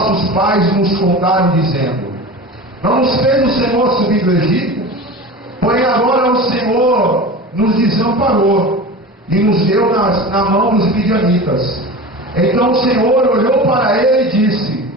nossos pais nos contaram, dizendo: não nos fez o Senhor subir do Egito? Porém agora o Senhor nos desamparou e nos deu na mão dos midianitas. Então o Senhor olhou para ele e disse: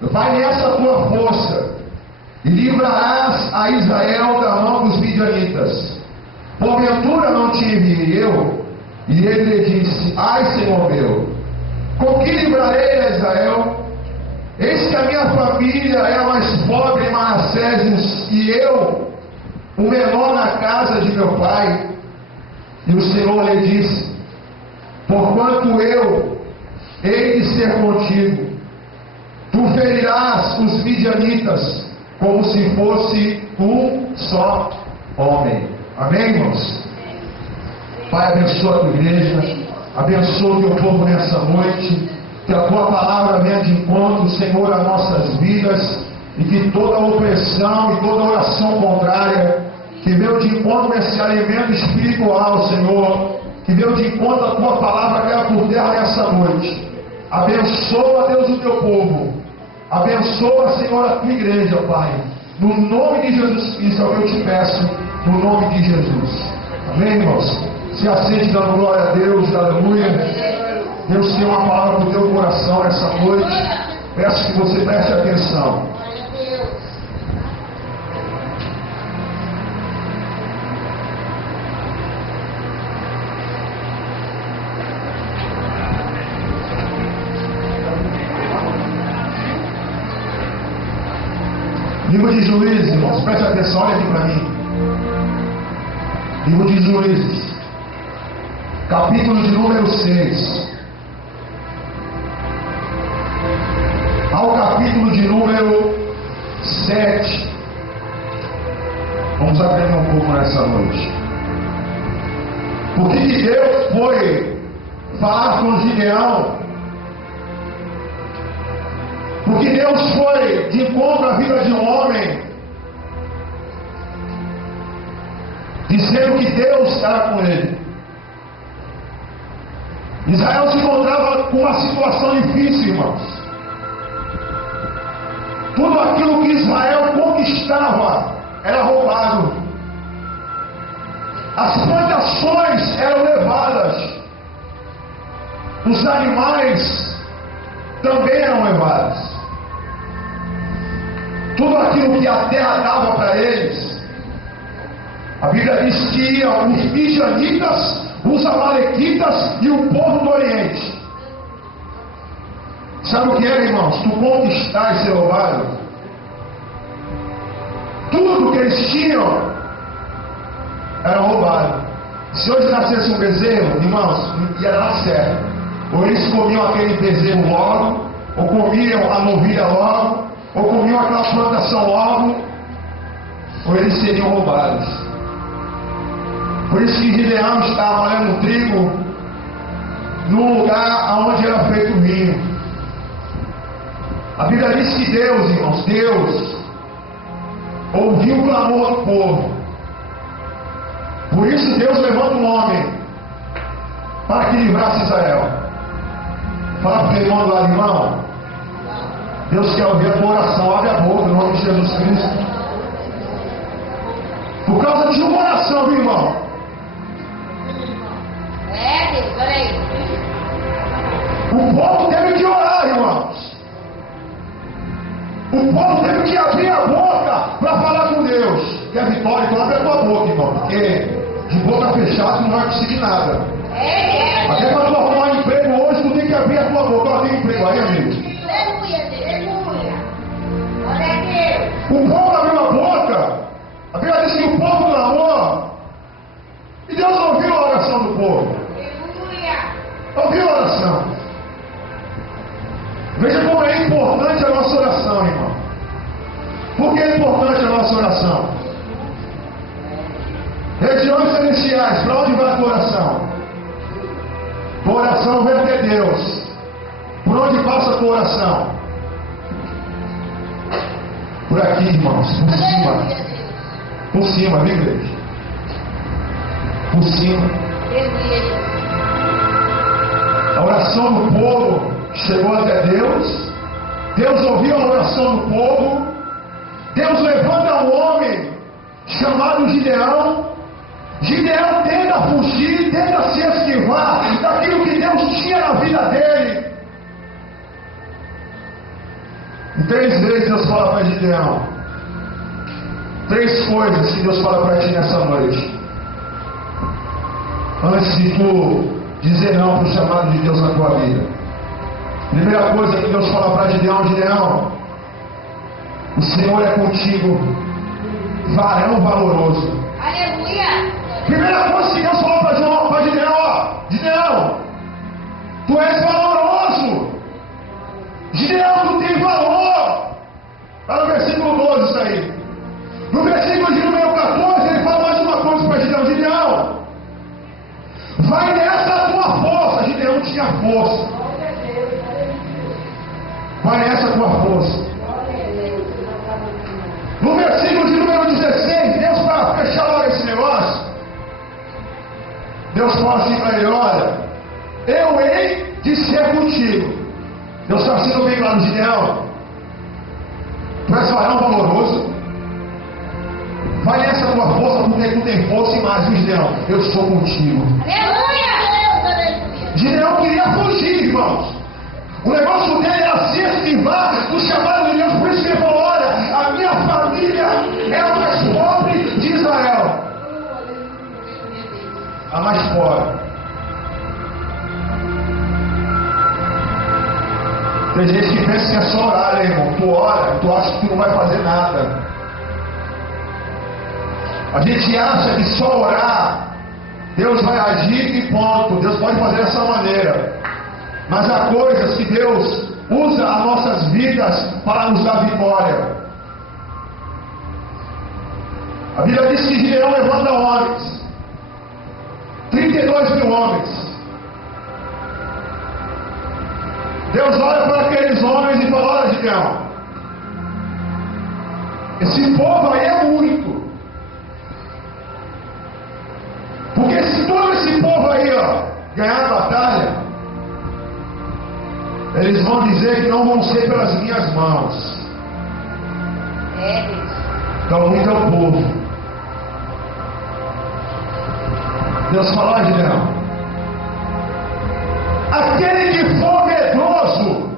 vai nessa tua força e livrarás a Israel da mão dos midianitas. Porventura não te enviei eu? E ele lhe disse: ai, Senhor meu, com que livrarei a Israel? Eis que a minha família é a mais pobre em Manassés, e eu, o menor na casa de meu pai. E o Senhor lhe disse: porquanto eu hei de ser contigo, tu ferirás os midianitas como se fosse um só homem. Amém, irmãos? Pai, abençoa a tua igreja, abençoa o teu povo nessa noite, que a tua palavra venha de encontro, Senhor, às nossas vidas, e que toda opressão e toda oração contrária, que veio de encontro nesse alimento espiritual, Senhor, que veio de encontro a tua palavra, caia por terra nessa noite. Abençoa, Deus, o teu povo, abençoa, Senhor, a tua igreja, Pai, no nome de Jesus Cristo é o que eu te peço, no nome de Jesus. Amém, irmãos? Se aceite dando glória a Deus, aleluia. Deus tem uma palavra no teu coração essa noite. Peço que você preste atenção. Livro de Juízes, irmãos, preste atenção, olha aqui para mim. Livro de Juízes, capítulo de número 6. Ao capítulo de número 7. Vamos aprender um pouco nessa noite. Por que Deus foi falar com Gideão? Porque Deus foi de encontro à vida de um homem, dizendo que Deus era com ele. Israel se encontrava com uma situação difícil, irmãos. Tudo aquilo que Israel conquistava era roubado. As plantações eram levadas. Os animais também eram levados. Tudo aquilo que a terra dava para eles, a Bíblia diz que iam os midianitas, os amalequitas e o povo do Oriente. Sabe o que era, irmãos? Tu conquistar e ser roubado. Tudo que eles tinham era roubado. Se hoje nascesse um bezerro, irmãos, ia dar certo. Ou eles comiam aquele bezerro logo, ou comiam a novilha logo, ou comiam aquela plantação logo, ou eles seriam roubados. Por isso que Gideão estava malhando trigo num lugar onde era feito vinho. A Bíblia diz que Deus, irmãos, Deus ouviu o clamor do povo. Por isso Deus levanta um homem para que livrasse Israel. Fala para o irmão do lado, irmão. Deus quer ouvir a tua oração. Abre a boca no nome de Jesus Cristo. Por causa de uma oração, viu, irmão? Deus, olha aí. O povo teve que orar, irmãos. O povo teve que abrir a boca para falar com Deus. Quer vitória? Então abre a tua boca, irmão. Porque de boca fechada tu não vai conseguir nada. Até para tu arrumar um emprego hoje, tu tem que abrir a tua boca. Ela tem emprego aí, amigo. Aleluia. Olha aqui. O povo abriu a boca. A Bíblia diz que o povo clamou. E Deus ouviu a oração do povo. Aleluia. Ouviu a oração. Veja como é importante a nossa oração, irmão. Por que é importante a nossa oração? Regiões celestiais, para onde vai a tua oração? Tua oração vem até Deus. Por onde passa a tua oração? Por aqui, irmãos, por cima. Por cima, viu, igreja? Por cima. A oração do povo chegou até Deus, Deus ouviu a oração do povo. Deus levanta um homem chamado Gideão. Gideão tenta fugir, tenta se esquivar daquilo que Deus tinha na vida dele. E 3 vezes Deus fala para Gideão. 3 coisas que Deus fala para ti nessa noite. Antes de tu dizer não para o chamado de Deus na tua vida. Primeira coisa que Deus fala para Gideão: Gideão, o Senhor é contigo, varão valoroso. Aleluia. Primeira coisa que Deus falou para Gideão: ó, Gideão, tu és valoroso. Gideão, tu tem valor. Está no versículo 12 isso aí. No versículo de número 14, ele fala mais uma coisa para Gideão: Gideão, vai nessa tua força. Gideão tinha força. Vai nessa tua força. No versículo de número 16, Deus, para fechar logo esse negócio, Deus fala assim para ele: olha, eu hei de ser contigo. Deus está sendo bem claro: Gideão, tu és varão valoroso. Vai nessa tua força, porque tu tem força e mais, Gideão, eu estou contigo. Aleluia. Gideão queria fugir, irmãos. O negócio dele era se esquivar do chamado de Deus. Por isso que ele falou: olha, a minha família é a mais pobre de Israel. A mais pobre. Tem gente que pensa que é só orar, né, irmão? Tu ora, tu acha que tu não vai fazer nada. A gente acha que só orar Deus vai agir e ponto. Deus pode fazer dessa maneira. Mas há coisas que Deus usa as nossas vidas para nos dar vitória. A Bíblia diz que Gideão levanta homens. 32 mil homens. Deus olha para aqueles homens e fala: olha, Gideão, esse povo aí é muito. Porque se todo esse povo aí, ó, ganhar a batalha, eles vão dizer que não vão ser pelas minhas mãos. Então muito é o povo. Deus fala: olha, Gideão, aquele que for medroso,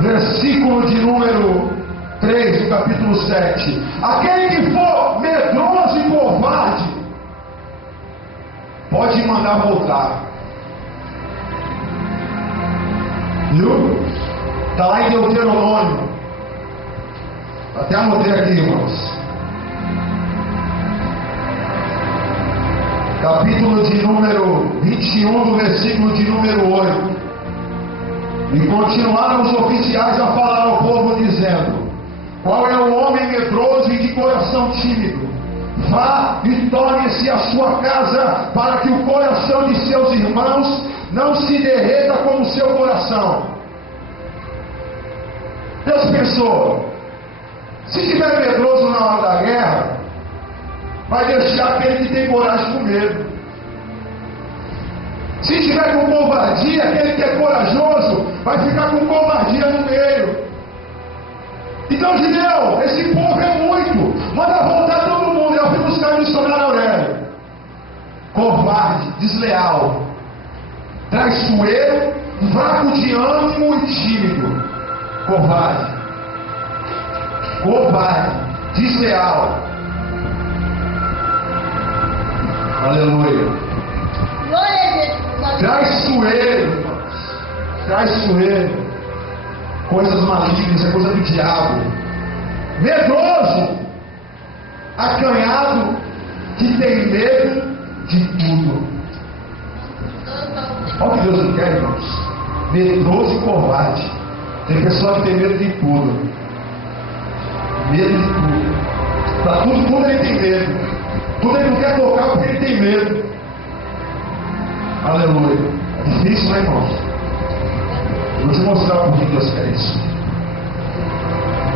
versículo de número 3 do capítulo 7, aquele que for medroso e covarde, pode mandar voltar. Viu? Está lá em Deuteronômio. Até anotei aqui, irmãos. Capítulo de número 21, do versículo de número 8. E continuaram os oficiais a falar ao povo, dizendo: qual é o homem medroso e de coração tímido? Vá e torne-se à sua casa, para que o coração de seus irmãos não se derreta como o seu coração. Deus pensou: se tiver medroso na hora da guerra, vai deixar aquele que tem coragem com medo. Se tiver com covardia, aquele que é corajoso vai ficar com covardia no meio. Então, Gideão, esse povo é muito. Manda voltar todo mundo. Eu fui buscar o missionário Aurélio. Covarde, desleal, traiçoeiro, fraco de ânimo e tímido. Covarde, desleal. Aleluia. Traiçoeiro, irmãos. Traiçoeiro. Coisas malignas, é coisa do diabo. Medroso, acanhado, que tem medo de tudo. Olha o que Deus não quer, irmãos. Medroso e covarde. Tem pessoa que tem medo de tudo. Medo de tudo. Para tudo ele tem medo. Tudo ele não quer tocar porque ele tem medo. Aleluia. É difícil, né, irmãos? Eu vou te mostrar por que Deus quer isso.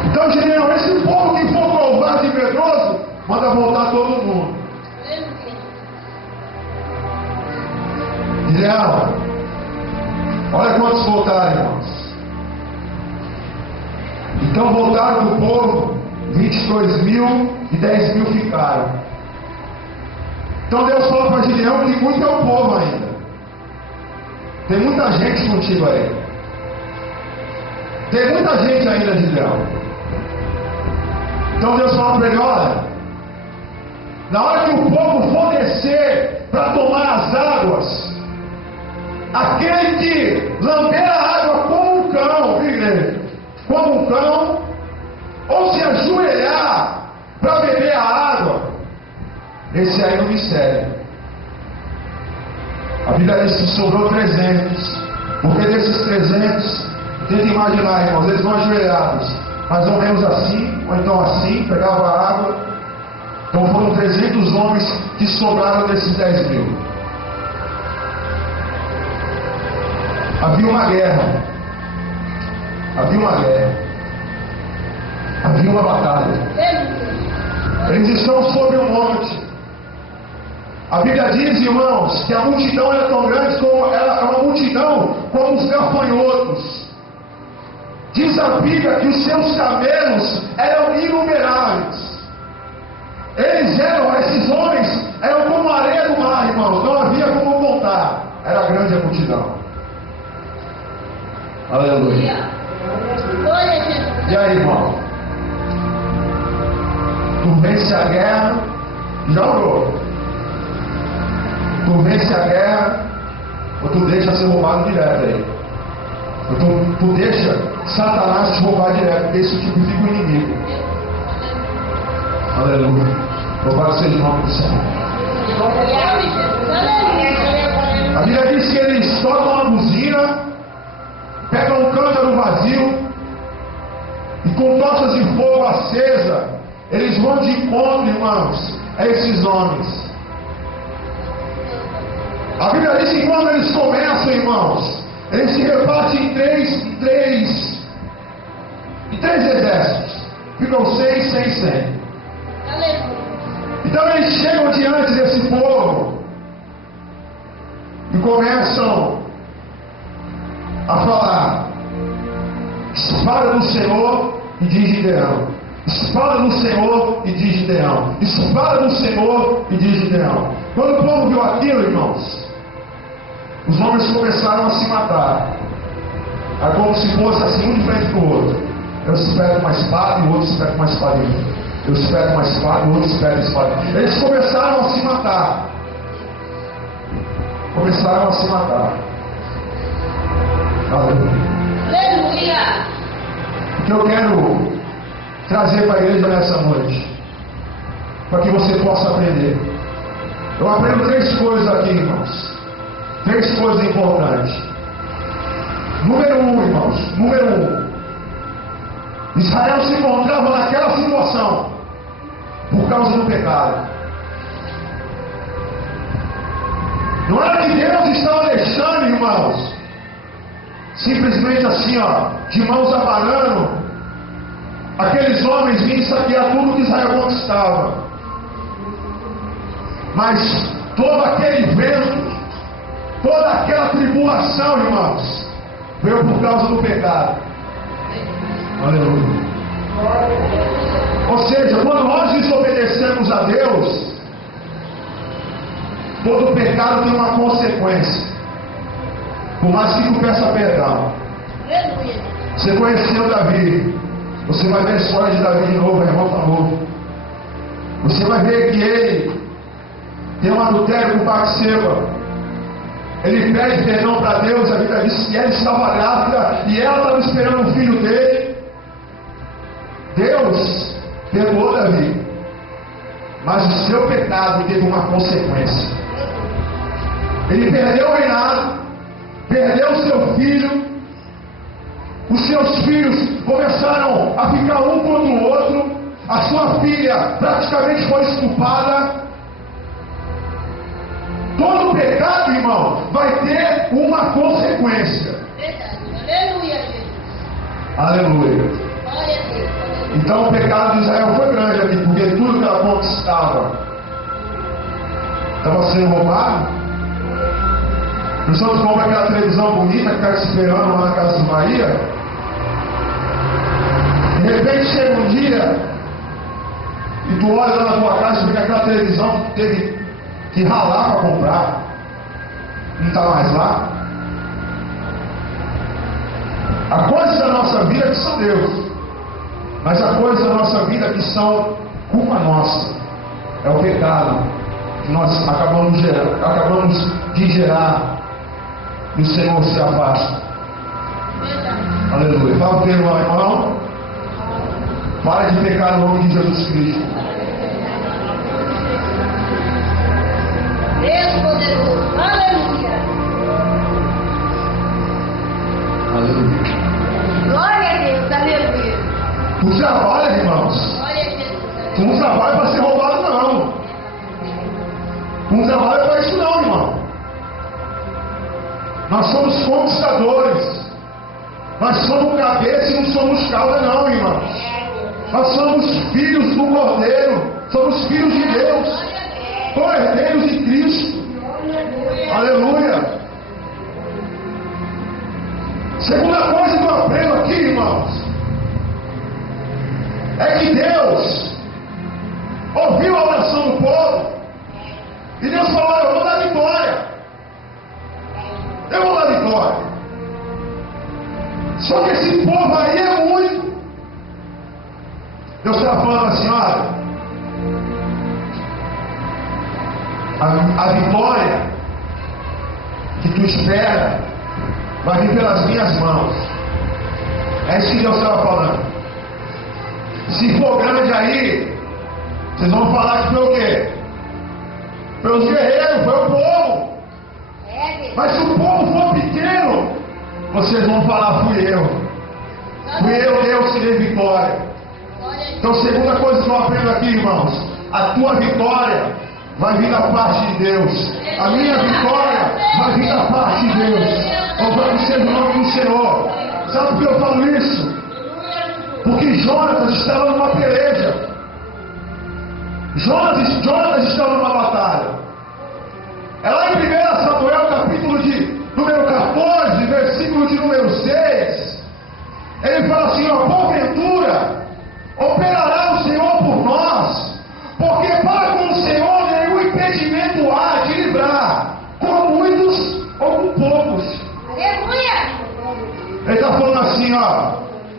Então, Gideão, esse povo que for covarde e medroso, manda voltar todo mundo. Gideão, Olha quantos voltaram, irmãos. Então voltaram do povo 22.000 e 10.000 ficaram. Então Deus falou para Gideão que muito é o povo ainda. Tem muita gente contigo aí. Tem muita gente ainda, Gideão. Então Deus falou para ele: olha, na hora que o povo for descer para tomar as águas, aquele que lamber a água como um cão, igreja, como um cão, ou se ajoelhar para beber a água, esse aí não me serve. A Bíblia diz que sobrou 300, porque desses 300, tenta imaginar, irmãos, eles vão ajoelhados, mais ou menos assim, ou então assim, pegavam a água. Então foram 300 homens que sobraram desses 10.000. Havia uma guerra. Havia uma guerra. Havia uma batalha. Eles estão sobre um monte. A Bíblia diz, irmãos, que a multidão era tão grande como ela é uma multidão como os gafanhotos. Diz a Bíblia que os seus camelos eram inumeráveis. Esses homens eram como a areia do mar, irmãos. Não havia como contar. Era grande a multidão. Aleluia. E aí, irmão? Tu vence a guerra, já orou. Tu vence a guerra, ou tu deixa ser roubado direto aí. Ou tu deixa Satanás te roubar direto, porque isso tipifica o inimigo. Aleluia. Louvado seja o nome do Senhor. A Bíblia diz que eles tocam uma buzina, pegam um cântaro vazio e com tochas de fogo acesa, eles vão de encontro, irmãos, a esses homens. A Bíblia diz que quando eles começam, irmãos, eles se repartem em três exércitos. Ficam 100. Então eles chegam diante desse povo e começam a falar: espada do Senhor, e diz Gideão. Espada do Senhor, e diz Gideão. Espada do Senhor, e diz Gideão. Quando o povo viu aquilo, irmãos, os homens começaram a se matar. É como se fosse assim, um de frente para o outro. Eu espero uma espada e o outro espera uma espada. Eu espero uma espada e o outro espera uma espada. Eles começaram a se matar. Começaram a se matar. Aleluia. O que eu quero trazer para a igreja nessa noite, para que você possa aprender. Eu aprendo 3 coisas aqui, irmãos. 3 coisas importantes. Número 1, irmãos. Número 1. Israel se encontrava naquela situação por causa do pecado. Não era que Deus estava deixando, irmãos, simplesmente assim, de mãos abanando, aqueles homens virem saquear tudo que Israel conquistava. Mas todo aquele vento, toda aquela tribulação, irmãos, veio por causa do pecado. Aleluia. Ou seja, quando nós desobedecemos a Deus, todo pecado tem uma consequência. Por mais que tu peça perdão. Você conheceu Davi, você vai ver a história de Davi de novo, irmão, por favor. Você vai ver que ele tem um adultério com Batseba. Ele pede perdão para Deus. A Bíblia diz que ela estava grávida e ela estava esperando o filho dele. Deus perdoou Davi, mas o seu pecado teve uma consequência. Ele perdeu o reinado, perdeu o seu filho. Os seus filhos começaram a ficar um contra o outro. A sua filha praticamente foi estuprada. Todo pecado, irmão, vai ter uma consequência. Aleluia, Jesus. Aleluia. Então o pecado de Israel foi grande aqui, porque tudo que ela conquistava estava sendo roubado. pessoas compram aquela televisão bonita que está esperando lá na casa do Bahia. De repente chega um dia e tu olha lá na tua casa e vê que aquela televisão que teve que ralar para comprar, não está mais lá. Há coisas da nossa vida que são Deus, mas há coisas da nossa vida que são culpa nossa. É o pecado que nós acabamos de gerar e o Senhor se afasta. Aleluia. Fala para o teu irmão, para de pecar no nome de Jesus Cristo. Deus poderoso. Aleluia. Aleluia. Glória a Deus. Aleluia. Tu trabalha, irmãos. Glória a Deus. Tu não trabalha para ser roubado, não. Tu não trabalha para isso, não, irmão. Nós somos conquistadores. Nós somos cabeça e não somos cauda, não, irmãos. Nós somos filhos do Cordeiro. Somos filhos de Deus. Co-herdeiros de Cristo. Aleluia. Segunda coisa que eu aprendo aqui, irmãos, é que Deus ouviu a oração do povo e Deus falou: eu vou dar vitória. Eu vou dar vitória. Só que esse povo aí é muito. Deus está falando assim: olha, a vitória que tu espera vai vir pelas minhas mãos. É isso que Deus estava falando. Se for grande aí, vocês vão falar que foi o quê? Foi os guerreiros, foi o povo. Mas se o povo for pequeno, vocês vão falar: fui eu. Fui eu, Deus, que dei vitória. Então, segunda coisa que eu aprendo aqui, irmãos: a tua vitória vai vir da parte de Deus. A minha vitória vai vir da parte de Deus. Louvado seja o nome do Senhor. Sabe por que eu falo isso? Porque Jonatas estava numa peleja. Jonatas estava numa batalha. É lá em 1 Samuel, capítulo de número 14, versículo de número 6. Ele fala assim: ó, porventura operará o Senhor por nós, porque para com o Senhor nenhum impedimento há de livrar, com muitos ou com poucos. Aleluia. Ele está falando assim: ó,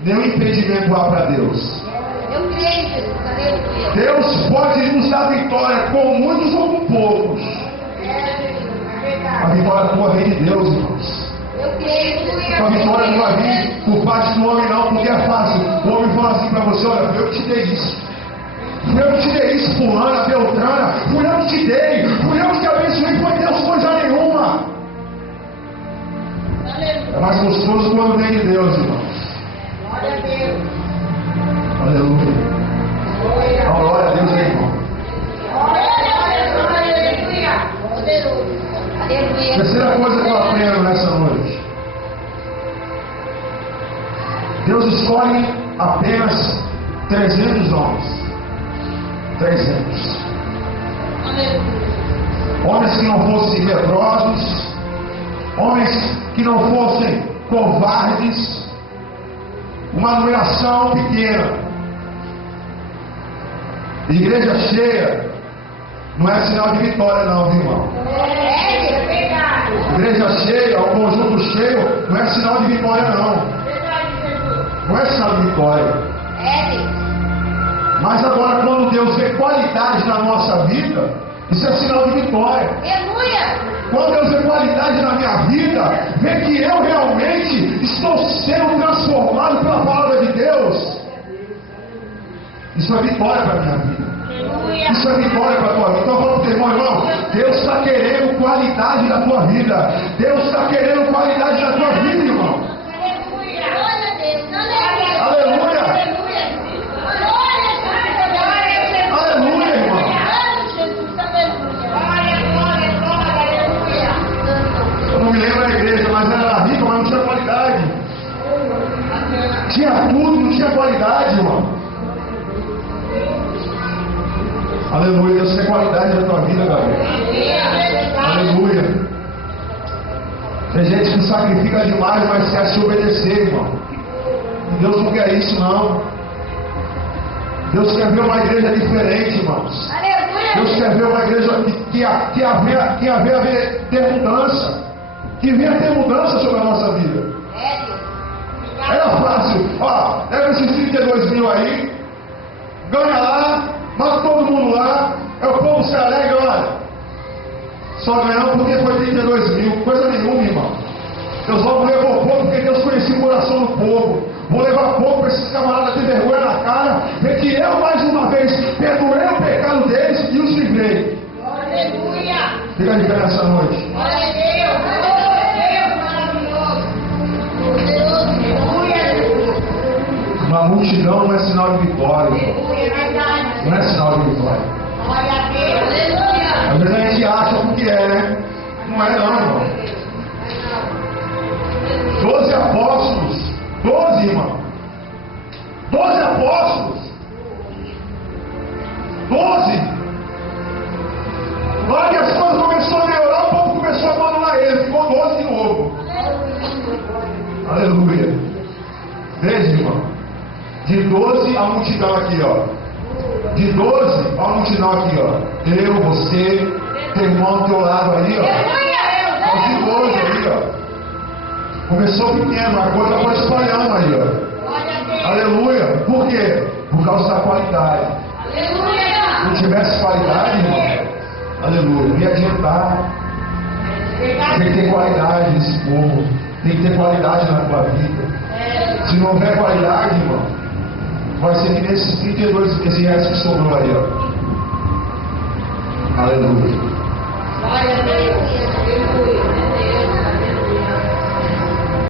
nenhum impedimento há para Deus. Eu creio, Jesus. Aleluia. Deus pode nos dar vitória com muitos ou com poucos. A vitória tua vem de Deus, irmãos. Eu creio. A vitória não vai vir por parte do homem, não, porque é fácil. O homem fala assim para você: olha, fui eu que te dei isso. Fui eu que te dei isso, fulana, beltrana. Fui eu que te dei. Fui eu que te abençoei. Foi Deus coisa nenhuma. É mais gostoso quando vem de Deus, irmãos. Glória a Deus. Aleluia. Então, glória a Deus, hein, irmão. Aleluia. Poderoso. Aleluia. Terceira coisa que eu aprendo nessa noite: Deus escolhe apenas 300 homens. 300. Homens que não fossem medrosos, homens que não fossem covardes. Uma numeração pequena. Igreja cheia não é sinal de vitória, não, viu, irmão? É verdade. Igreja cheia, o conjunto cheio, não é sinal de vitória, não. Não é sinal de vitória. Mas agora, quando Deus vê qualidade na nossa vida, isso é sinal de vitória. Aleluia. Quando Deus vê qualidade na minha vida, vê que eu realmente estou sendo transformado pela palavra de Deus, isso é vitória para a minha vida. Isso é vitória para a tua vida. Então fala para o teu irmão: Deus está querendo qualidade na tua vida. Deus está querendo qualidade na tua vida, irmão. Aleluia. Aleluia, irmão. Eu não me lembro da igreja, mas era rica, mas não tinha qualidade. Tinha tudo, não tinha qualidade, irmão. Aleluia. Deus quer qualidade na tua vida, galera. Aleluia. Tem gente que sacrifica demais, mas quer se obedecer, irmão. E Deus não quer isso, não. Deus quer ver uma igreja diferente, irmãos. Deus quer ver uma igreja que haver ter mudança. Que venha ter mudança sobre a nossa vida. Era fácil. Ó, leva esses 32 mil aí, ganha lá, mata todo mundo lá, é o povo se alegra, olha. Só ganhamos porque foi 32 mil, coisa nenhuma, irmão. Deus logo levou pouco porque Deus conhecia o coração do povo. Vou levar pouco para esses camaradas ter vergonha na cara, ver que eu mais uma vez perdoei o pecado deles e os livrei. Aleluia! Fica de pé nessa noite. Glória a Deus! Aleluia! Uma multidão não é sinal de vitória. Não é sinal de vitória. Glória a Deus! Aleluia! Às vezes a gente acha que é, né? Não é não, irmão. 12 apóstolos. 12, irmão. 12 apóstolos. 12. Na hora que as coisas começaram a melhorar, o povo começou a abandonar ele. Ficou 12 de novo. Aleluia. Veja, irmão. De 12 a multidão aqui, ó. De 12 a multidão aqui, ó. Eu, você, teu irmão do teu lado aí, ó. De 12 aí, ó. Começou pequeno, a coisa foi espalhando aí, ó. Aleluia. Por quê? Por causa da qualidade. Aleluia! Se não tivesse qualidade, irmão, aleluia, não ia adiantar. Tem que ter qualidade nesse povo. Tem que ter qualidade na tua vida. Se não houver qualidade, irmão, vai ser que nesses 32 reais que sobrou aí, ó. Aleluia. Glória a Deus! Aleluia!